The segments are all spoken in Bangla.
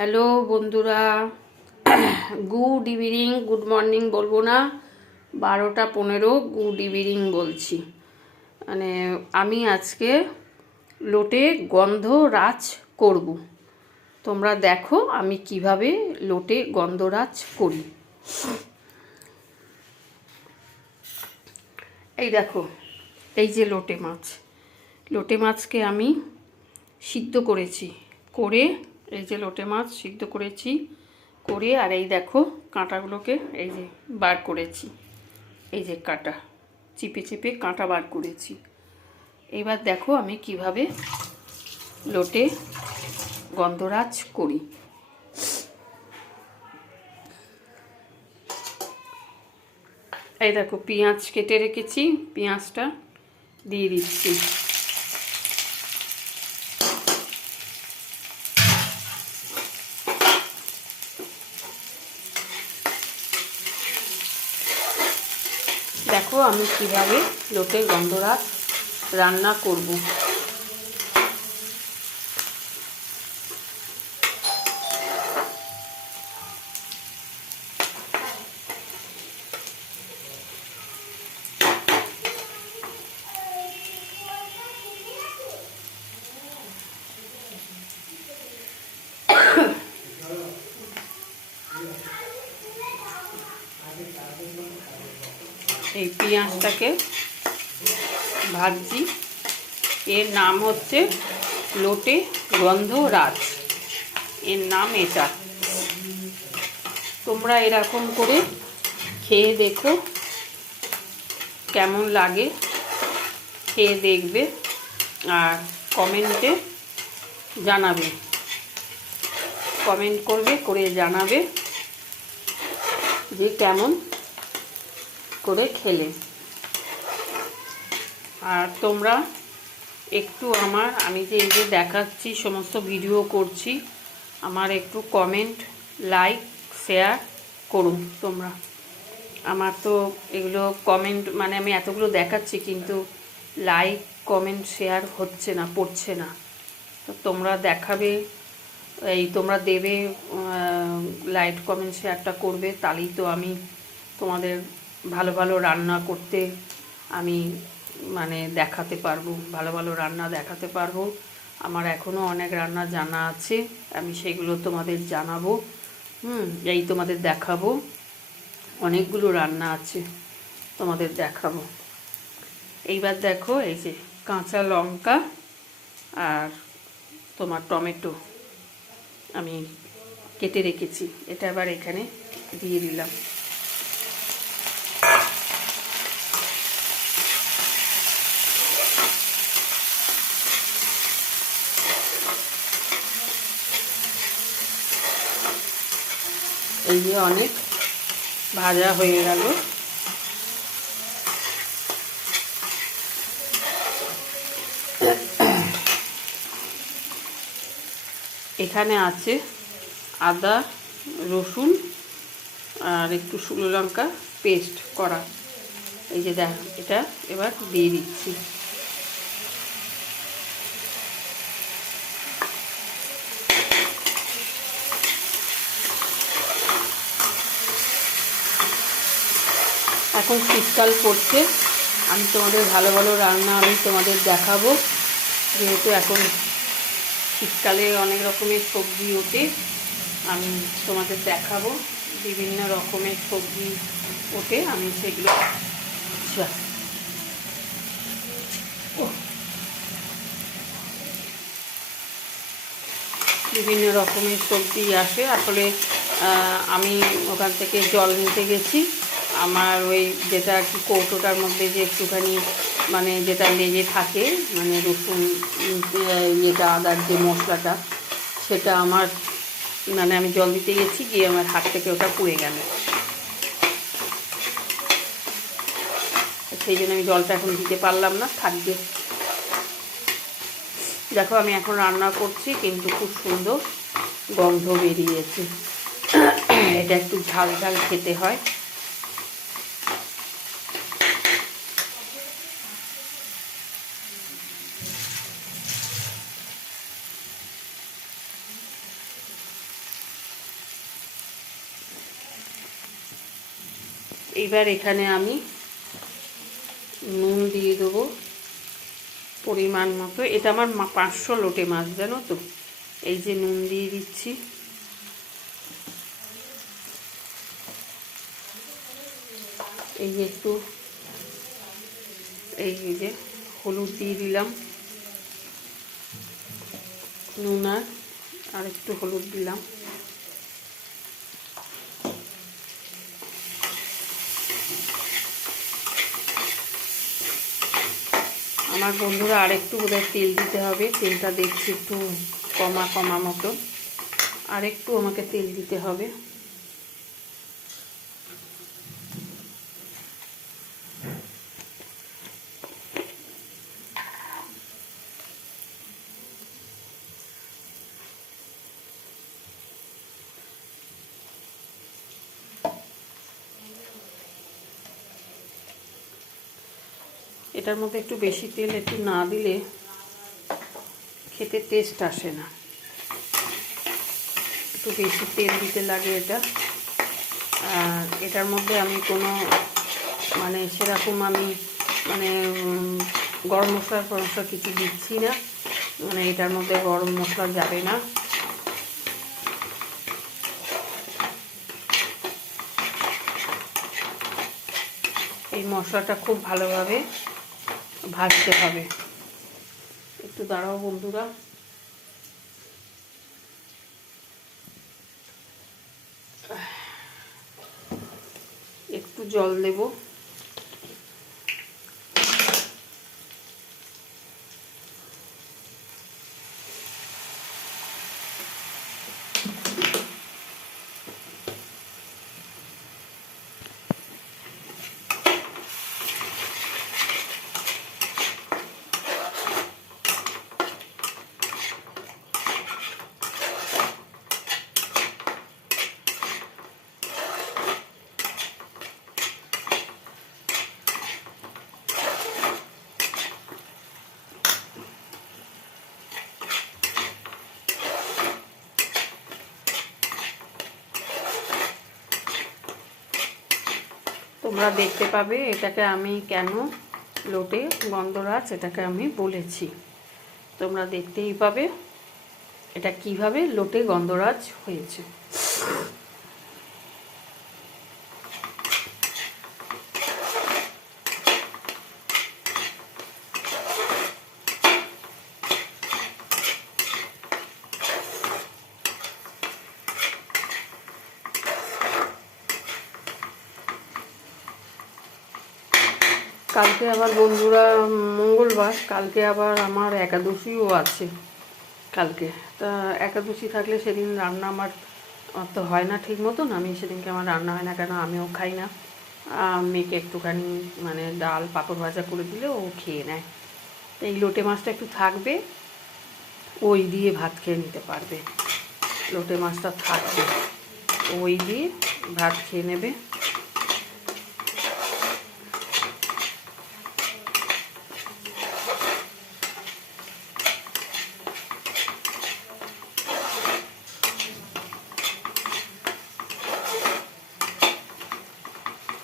হ্যালো বন্ধুরা, গুড ইভিনিং, গুড মর্নিং বলবো না, 12টা 15 গুড ইভিনিং বলছি। মানে আমি আজকে লোটে গন্ধরাজ করব। তোমরা দেখো আমি কিভাবে লোটে গন্ধরাজ করি। এই দেখো, এই যে লোটে মাছকে আমি সিদ্ধ করেছি, করে এই যে লোটে মাছ সিদ্ধ করেছি করে, আর এই দেখো কাঁটাগুলোকে এই যে বার করেছি, এই যে কাঁটা চিপে চিপে কাঁটা বার করেছি। এবার দেখো আমি কিভাবে লোটে গন্ধরাজ করি। এই দেখো পেঁয়াজ কেটে রেখেছি, পেঁয়াজটা দিয়ে দিচ্ছি। দেখো আমি কিভাবে লোটে গন্ধরাজ রান্না করব। এই পেঁয়াজটাকে ভাজছি, এর নাম হচ্ছে লোটে গন্ধরাজ, এর নাম এটা। তোমরা এরকম করে খেয়ে দেখো কেমন লাগে, খেয়ে দেখবে আর কমেন্টে জানাবে, কমেন্ট করবে, করে জানাবে যে কেমন করে খেলে। আর তোমরা একটু আমি যে এই যে দেখাচ্ছি সমস্ত ভিডিও করছি, আমার একটু কমেন্ট, লাইক, শেয়ার করুন তোমরা। আমার তো এগুলো কমেন্ট মানে আমি এতগুলো দেখাচ্ছি কিন্তু লাইক কমেন্ট শেয়ার হচ্ছে না, পড়ছে না। তো তোমরা দেখাবে, এই তোমরা দেবে, লাইক কমেন্ট শেয়ারটা করবে, তাহলেই তো আমি তোমাদের ভালো ভালো রান্না করতে আমি মানে দেখাতে পারবো, ভালো ভালো রান্না দেখাতে পারবো। আমার এখনও অনেক রান্না জানা আছে, আমি সেগুলো তোমাদের জানাবো। এই তোমাদের দেখাবো, অনেকগুলো রান্না আছে তোমাদের দেখাবো। এইবার দেখো এই যে কাঁচা লঙ্কা আর তোমার টমেটো আমি কেটে রেখেছি, এটা আবার এখানে দিয়ে দিলাম। এই যে অনেক ভাজা হয়ে গেল। এখানে আছে আদা, রসুন আর একটু শুকনো লঙ্কা পেস্ট করা। এই যে দেখ, এটা এবার দিয়ে দিচ্ছি। এখন শীতকাল পড়ছে, আমি তোমাদের ভালো ভালো রান্না আমি তোমাদের দেখাবো, যেহেতু এখন শীতকালে অনেক রকমের সবজি ওঠে, আমি তোমাদের দেখাবো। বিভিন্ন রকমের সবজি ওঠে, আমি সেগুলো বিভিন্ন রকমের সবজি আসে। আসলে আমি ওখান থেকে জল নিতে গেছি, আমার ওই যেটা আর কি কৌটোটার মধ্যে যে একটুখানি মানে যেটা লেগে থাকে, মানে রসুন ইয়েটা আদার যে মশলাটা, সেটা আমার মানে আমি জল দিতে গেছি, গিয়ে আমার হাত থেকে ওটা পুড়ে গেল। সেই জন্য আমি জলটা এখন দিতে পারলাম না, থাকবে। দেখো আমি এখন রান্না করছি, কিন্তু খুব সুন্দর গন্ধ বেরিয়েছে। এটা একটু ঝাল ঝাল খেতে হয়। এইবার এখানে আমি নুন দিয়ে দেবো পরিমাণ মতো। এটা আমার 500 লোটে মাছ, জানো তো। এই যে নুন দিয়ে দিচ্ছি, এই যে একটু এই যে হলুদ দিয়ে দিলাম, নুন আর একটু হলুদ দিলাম। আমার বন্ধুরা আর একটু বোধহয় তেল দিতে হবে, তেলটা দেখছি একটু কমা মতো, আর একটু আমাকে তেল দিতে হবে। এটার মধ্যে একটু বেশি তেল একটু না দিলে খেতে টেস্ট আসে না, একটু বেশি তেল দিতে লাগে এটা। আর এটার মধ্যে আমি কোনো মানে সেরকম আমি মানে গরম মশলা কিছু দিচ্ছি না, মানে এটার মধ্যে গরম মশলা যাবে না। এই মশলাটা খুব ভালোভাবে ভাজতে হবে। একটু দাঁড়াও বন্ধুরা, একটু জল দেব। তোমরা দেখতে পাবে এটাকে আমি কেন লোটে গন্ধরাজ এটাকে আমি বলেছি, তোমরা দেখতেই পাবে এটা কিভাবে লোটে গন্ধরাজ হয়েছে। কালকে আবার বন্ধুরা মঙ্গলবার, কালকে আবার আমার একাদশীও আছে কালকে। তা একাদশী থাকলে সেদিন রান্না আমার তো হয় না ঠিক মতন, আমি সেদিনকে আমার রান্না হয় না, কেন আমিও খাই না। মেয়েকে একটুখানি মানে ডাল পাঁপড় ভাজা করে দিলে ও খেয়ে নেয়। তো এই লোটে মাছটা একটু থাকবে, ওই দিয়ে ভাত খেয়ে নিতে পারবে। লোটে মাছটা থাকবে, ওই দিয়ে ভাত খেয়ে নেবে।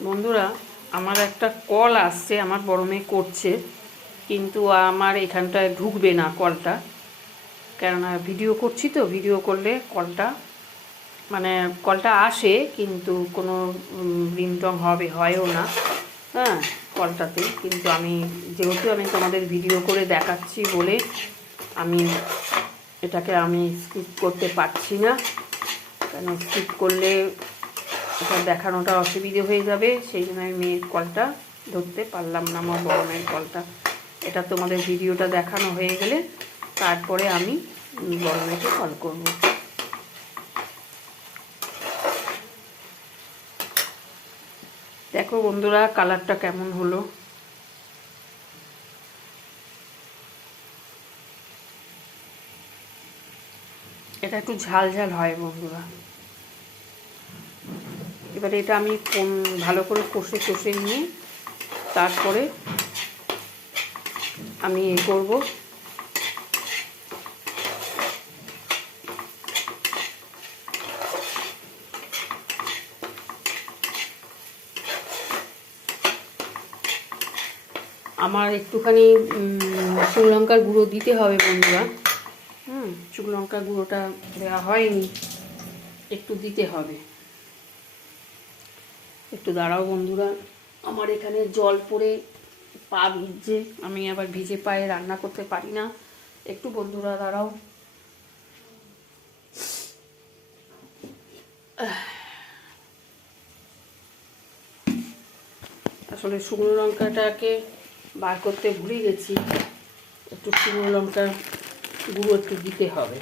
বন্ধুরা আমার একটা কল আসছে, আমার বড় মেয়ে করছে, কিন্তু আমার এখানটায় ঢুকবে না কলটা, কেননা ভিডিও করছি তো, ভিডিও করলে কলটা মানে কলটা আসে কিন্তু কোনো রিংটং হয়ও না, হ্যাঁ কলটাতে। কিন্তু আমি যেহেতু আমি তোমাদের ভিডিও করে দেখাচ্ছি বলে আমি এটাকে আমি স্কিপ করতে পারছি না, কেন স্কিপ করলে এটা দেখানোটা অসুবিধে হয়ে যাবে, সেই জন্য আমি মেয়ের কলটা ধরতে পারলাম না, আমার বড় মেয়ের কলটা। এটা তোমাদের ভিডিওটা দেখানো হয়ে গেলে তারপরে আমি বড় মেয়েকে কল করব। দেখো বন্ধুরা কালারটা কেমন হলো। এটা একটু ঝাল ঝাল হয় বন্ধুরা। এবারে এটা আমি ভালো করে কষে নিয়ে তারপরে আমি করব। আমার একটুখানি শুকনো লঙ্কার গুঁড়ো দিতে হবে বন্ধুরা। শুকনো লঙ্কার গুঁড়োটা দেওয়া হয়নি, একটু দিতে হবে। একটু দাঁড়াও বন্ধুরা, আমার এখানে জল পড়ে পা ভিজছে, আমি আবার ভিজে পায়ে রান্না করতে পারি না। একটু বন্ধুরা দাঁড়াও। আসলে শুকনো লঙ্কাটাকে বার করতে ভুলে গেছি, একটু শুকনো লঙ্কার গুঁড়ো একটু দিতে হবে,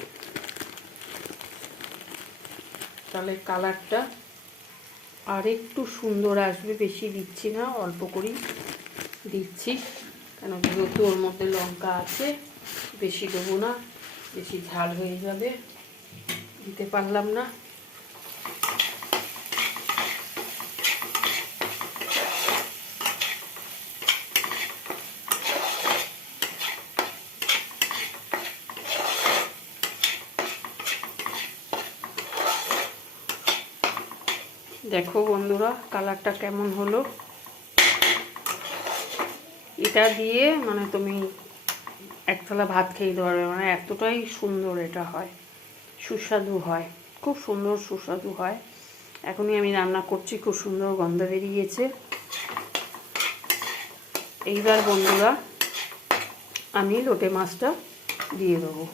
তাহলে কালারটা আর একটু সুন্দর আসবে। বেশি দিচ্ছি না, অল্প করেই দিচ্ছি, কেন যেহেতু ওর মধ্যে লঙ্কা আছে, বেশি দেবো না, বেশি ঝাল হয়ে যাবে, দিতে পারলাম না। দেখো বন্ধুরা কালারটা কেমন হলো। এটা দিয়ে মানে তুমি এক থালা ভাত খেয়ে দিতে পারবে, মানে এতটাই সুন্দর এটা হয়, সুস্বাদু হয়, খুব সুন্দর সুস্বাদু হয়। এখনই আমি রান্না করছি, খুব সুন্দর গন্ধ বেরিয়েছে। এইবার বন্ধুরা আমি লোটে মাছটা দিয়ে দেবো।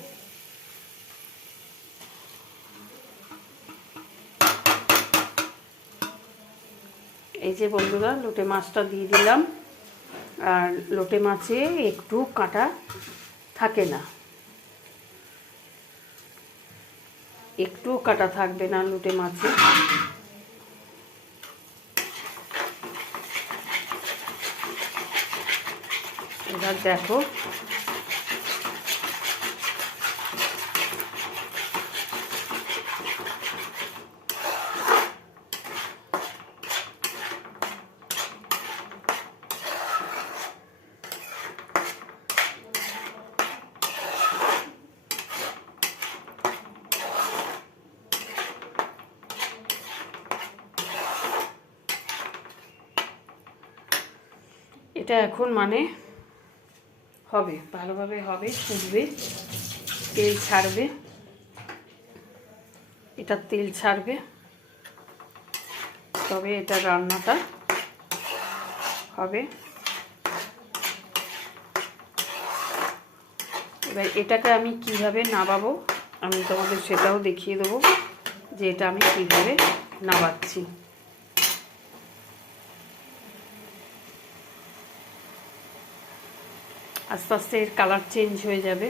এই যে বন্ধুরা লোটে মাছটা দিয়ে দিলাম। আর লোটে মাছে একটু কাঁটা থাকে না, একটু কাঁটা থাকবে না লোটে মাছে। এবার দেখো এটা এখন মানে হবে, ভালোভাবে হবে, ফুটবে, তেল ছাড়বে, এটা তেল ছাড়বে, তবে এটা রান্নাটা হবে। এবার এটাকে আমি কিভাবে নাবাবো আমি তোমাদের সেটাও দেখিয়ে দেবো, যে এটা আমি কিভাবে নাবাচ্ছি। আস্তে আস্তে এর কালার চেঞ্জ হয়ে যাবে।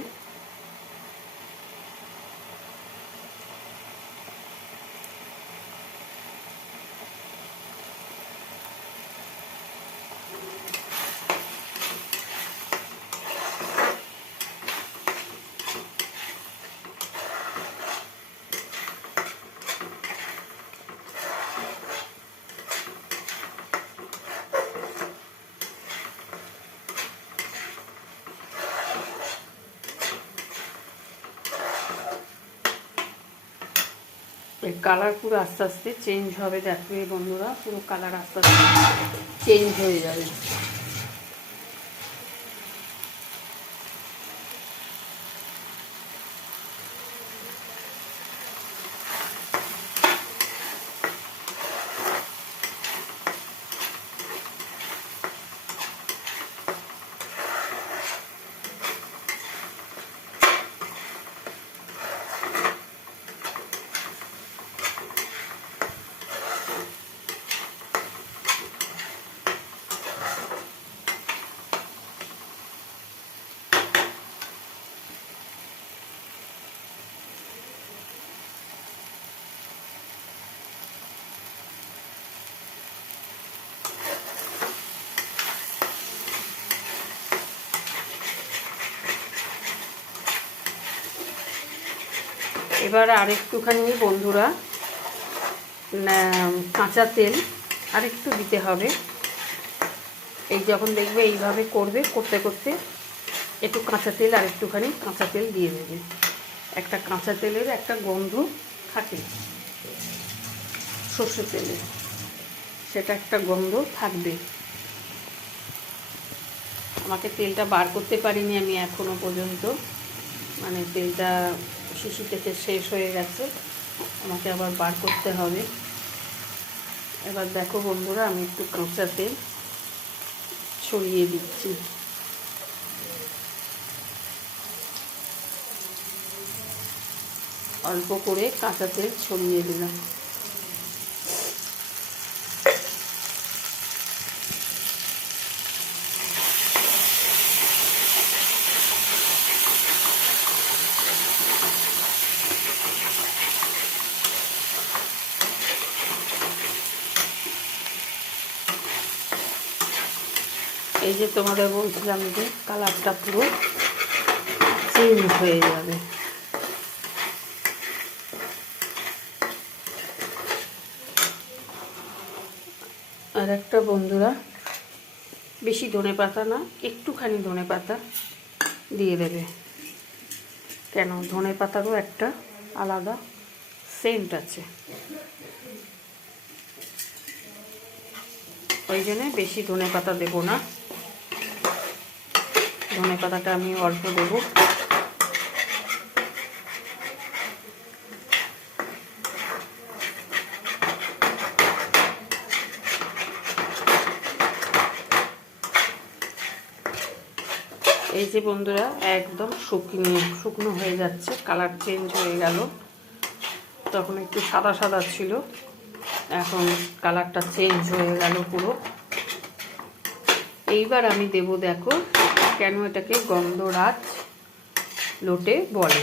এর কালার পুরো আস্তে আস্তে চেঞ্জ হবে, দেখবে বন্ধুরা, পুরো কালার আস্তে আস্তে চেঞ্জ হয়ে যাবে। এবার আর একটুখানি বন্ধুরা কাঁচা তেল আর একটু দিতে হবে। এই যখন দেখবে এইভাবে করবে, করতে করতে একটু কাঁচা তেল আর একটুখানি কাঁচা তেল দিয়ে দেবে। একটা কাঁচা তেলের একটা গন্ধ থাকে সর্ষের তেলে, সেটা একটা গন্ধ থাকবে। আমাকে তেলটা বার করতে পারিনি আমি এখনো পর্যন্ত, মানে তেলটা শিশি থেকে শেষ হয়ে গেছে, আমাকে আবার বার করতে হবে। এবার দেখো বন্ধুরা, আমি একটু কাঁচা তেল ছড়িয়ে দিচ্ছি। অল্প করে কাঁচা তেল ছড়িয়ে দিলাম। এই যে তোমাদের বলছিলাম যে কালারটা পুরো চেঞ্জ হয়ে যাবে। আর একটা বন্ধুরা, বেশি ধনেপাতা না, একটুখানি ধনেপাতা দিয়ে দেবে, কেন ধনেপাতারও একটা আলাদা সেন্ট আছে, ওই জন্যে বেশি ধনেপাতা দেবো না, ধনেপাতাটা আমি অল্প দেবো। এই যে বন্ধুরা, একদম শুকনো হয়ে যাচ্ছে, কালার চেঞ্জ হয়ে গেল। তখন একটু সাদা সাদা ছিল, এখন কালারটা চেঞ্জ হয়ে গেল পুরো। এইবার আমি দেব, দেখো কেন এটাকে গন্ধরাজ লোটে বলে।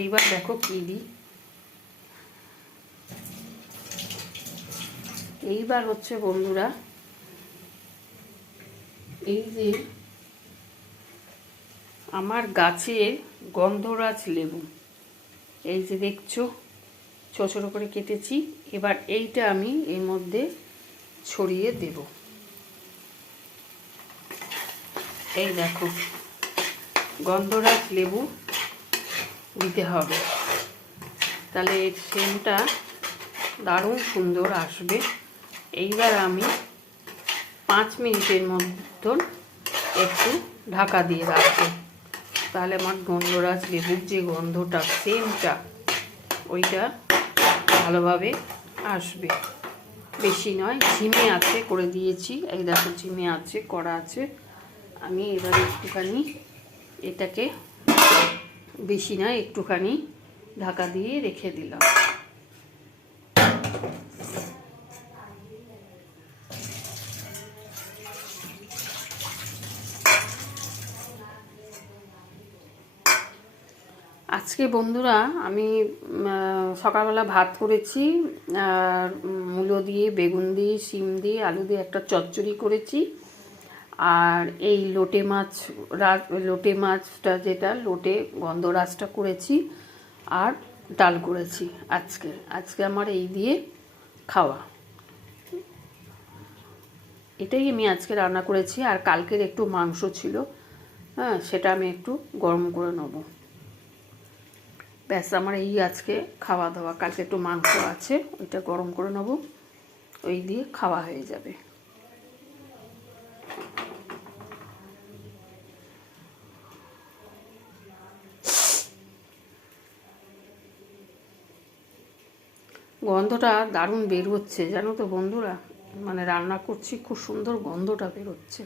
এইবার দেখো কি দিই। এইবার হচ্ছে বন্ধুরা, এই যে আমার গাছের গন্ধরাজ লেবু, এই যে দেখছো ছোট ছোট করে কেটেছি, এবার এইটা আমি এর মধ্যে ছড়িয়ে দেব। এই দেখো গন্ধরাজ লেবু দিতে হবে, তাহলে এর সেন্টটা দারুণ সুন্দর আসবে। এইবার আমি 5 মিনিটের মতন একটু ঢাকা দিয়ে রাখবো, তাহলে আমার গন্ধরাজ লেবুর যে গন্ধটা, সেন্টটা, ওইটা ভালোভাবে আসবে। বেশি নয়, ঝিমে আছে করে দিয়েছি, এই দেখো ঝিমে আছে করা আছে। আমি এবার একটুখানি এটাকে, বেশি নয় একটুখানি ঢাকা দিয়ে রেখে দিলাম। আজকে বন্ধুরা আমি সকালবেলা ভাত করেছি, আর মূলো দিয়ে, বেগুন দিয়ে, শিম দিয়ে, আলু দিয়ে একটা চচ্চড়ি করেছি, আর এই লোটে মাছটা যেটা লোটে গন্ধরাজটা করেছি, আর ডাল করেছি। আজকে আমার এই দিয়ে খাওয়া, এটাই আমি আজকে রান্না করেছি। আর কালকের একটু মাংস ছিল, হ্যাঁ, সেটা আমি একটু গরম করে নেব। ব্যাস, আমার এই আজকে খাওয়া দাওয়া। কালকে একটু মাংস আছে, ওইটা গরম করে নেব, ওই দিয়ে খাওয়া হয়ে যাবে। গন্ধটা দারুণ বের হচ্ছে জানো তো বন্ধুরা, মানে রান্না করছি খুব সুন্দর গন্ধটা বের হচ্ছে।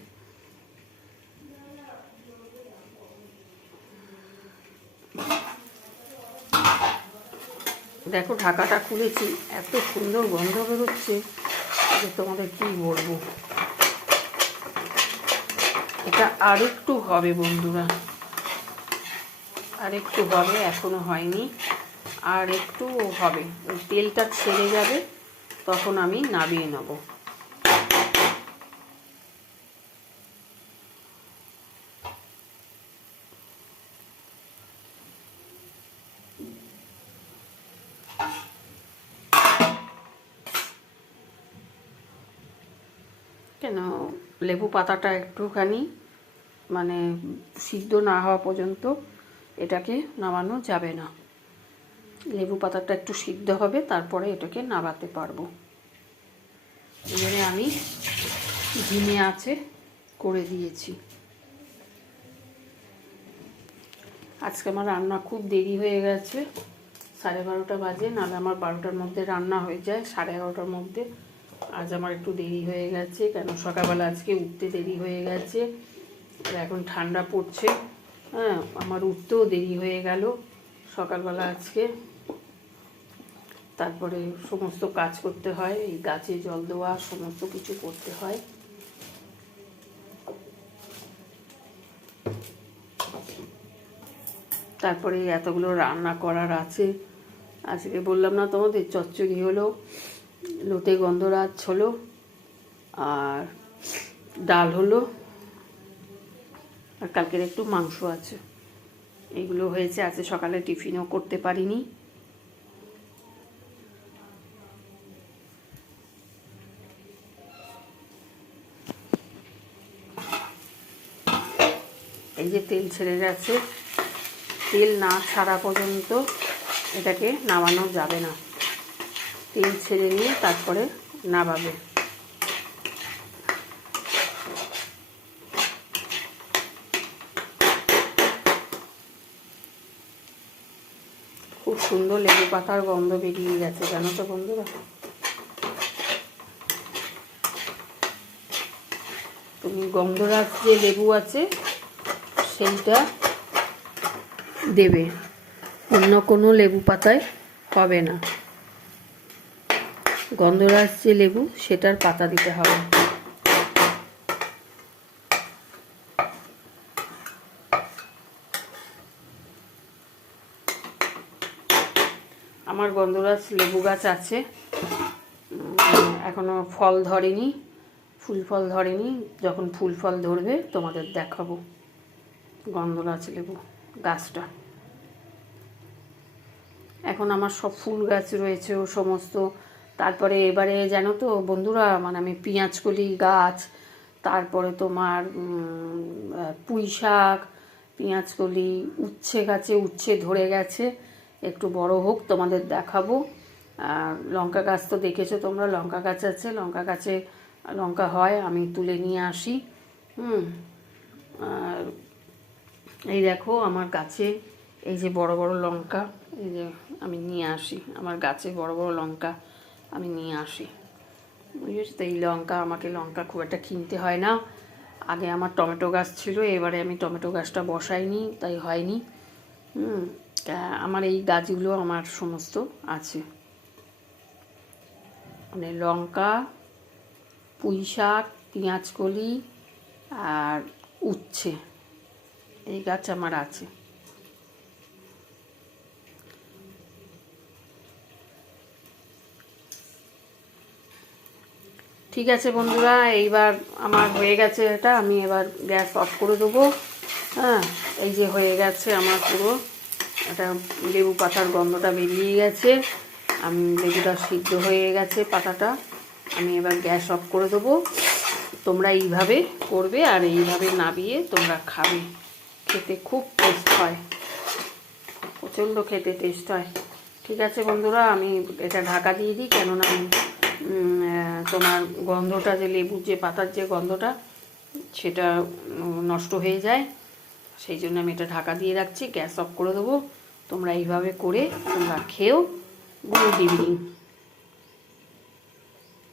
দেখো ঢাকাটা খুলেছি, এত সুন্দর গন্ধ বেরোচ্ছে যে তোমাদের কি বলবো। এটা আরেকটু হবে বন্ধুরা, আরেকটু হবে, এখনো হয়নি, আর একটু হবে, ওই তেলটা ছেড়ে যাবে, তখন আমি নামিয়ে নেব। কেন লেবু পাতাটা একটুখানি মানে সিদ্ধ না হওয়া পর্যন্ত এটাকে নামানো যাবে না। লেবু পাতাটা একটু সিদ্ধ হবে, তারপরে এটাকে নামাতে পারবো। এবারে আমি ঝিমে আছে করে দিয়েছি। আজকে আমার রান্না খুব দেরি হয়ে গেছে, 12:30 বাজে, নাহলে আমার 12টার মধ্যে রান্না হয়ে যায়, 11:30টার মধ্যে। আজ আমার একটু দেরি হয়ে গেছে, কেন সকালবেলা আজকে উঠতে দেরি হয়ে গেছে, আর এখন ঠান্ডা পড়ছে। হ্যাঁ, আমার উঠতেও দেরি হয়ে গেল সকালবেলা আজকে। তারপরে সমস্ত কাজ করতে হয়, এই গাছে জল দেওয়া, সমস্ত কিছু করতে হয়। তারপরে এতগুলো রান্না করার আছে। আজকে বললাম না তোমাদের, চচ্চড়ি হলো, লোটে গন্ধরাজ হলো, আর ডাল হলো, আর কালকের একটু মাংস আছে। এগুলো হয়েছে। আজকে সকালে টিফিনও করতে পারিনি। এই যে তেল ছেড়ে গেছে, তেল না ছাড়া পর্যন্ত এটাকে নামানো যাবে না। তেল ছেড়ে নিয়ে তারপরে নামাবে। খুব সুন্দর লেবু পাতার গন্ধ বেরিয়ে গেছে, জানো তো বন্ধুরা। তুমি গন্ধরাজ যে লেবু আছে সেইটা দেবে, অন্য কোনো লেবু পাতায় হবে না। গন্ধরাজ যে লেবু সেটার পাতা দিতে হবে। আমার গন্ধরাজ লেবু গাছ আছে, এখনো ফল ধরেনি, ফুল ফল ধরেনি। যখন ফুল ফল ধরবে তোমাদের দেখাবো গন্ধরাজ লেবু গাছটা। এখন আমার সব ফুল গাছ রয়েছে ও সমস্ত। তারপরে এবারে জানো তো বন্ধুরা, মানে আমি পেঁয়াজকলি গাছ, তারপরে তোমার পুঁই শাক, পেঁয়াজকলি, উচ্ছে গাছে উচ্ছে ধরে গেছে, একটু বড় হোক তোমাদের দেখাবো। আর লঙ্কা গাছ তো দেখেছো তোমরা, লঙ্কা গাছ আছে, লঙ্কা গাছে লঙ্কা হয়, আমি তুলে নিয়ে আসি। আর এই দেখো আমার গাছে এই যে বড় বড় লঙ্কা, এই যে আমি নিয়ে আসি, আমার গাছে বড় বড় লঙ্কা আমি নিয়ে আসি, বুঝেছো তো। এই লঙ্কা, আমাকে লঙ্কা খুব একটা কিনতে হয় না। আগে আমার টমেটো গাছ ছিল, এবারে আমি টমেটো গাছটা বসাইনি, তাই হয়নি। আমার এই গাছগুলো আমার সমস্ত আছে, মানে লঙ্কা, পুঁই শাক, পেঁয়াজকলি আর উচ্ছে, এই গাছ আমার আছে। ঠিক আছে বন্ধুরা, এইবার আমার হয়ে গেছে এটা, আমি এবার গ্যাস অফ করে দেবো। হ্যাঁ, এই যে হয়ে গেছে আমার পুরো, এটা লেবু পাতার গন্ধটা বেরিয়ে গেছে, আমি লেবুটা সিদ্ধ হয়ে গেছে পাতাটা, আমি এবার গ্যাস অফ করে দেবো। তোমরা এইভাবে করবে আর এইভাবে নাবিয়ে তোমরা খাবে, খেতে খুব টেস্ট হয়, প্রচণ্ড খেতে টেস্ট হয়। ঠিক আছে বন্ধুরা, আমি এটা ঢাকা দিয়ে দিই, কেননা তোমার গন্ধটা, যে লেবুর যে পাতার যে গন্ধটা, সেটা নষ্ট হয়ে যায়, সেই জন্য আমি এটা ঢাকা দিয়ে রাখছি, গ্যাস অফ করে দেবো। তোমরা এইভাবে করে তোমরা খেও। Good evening.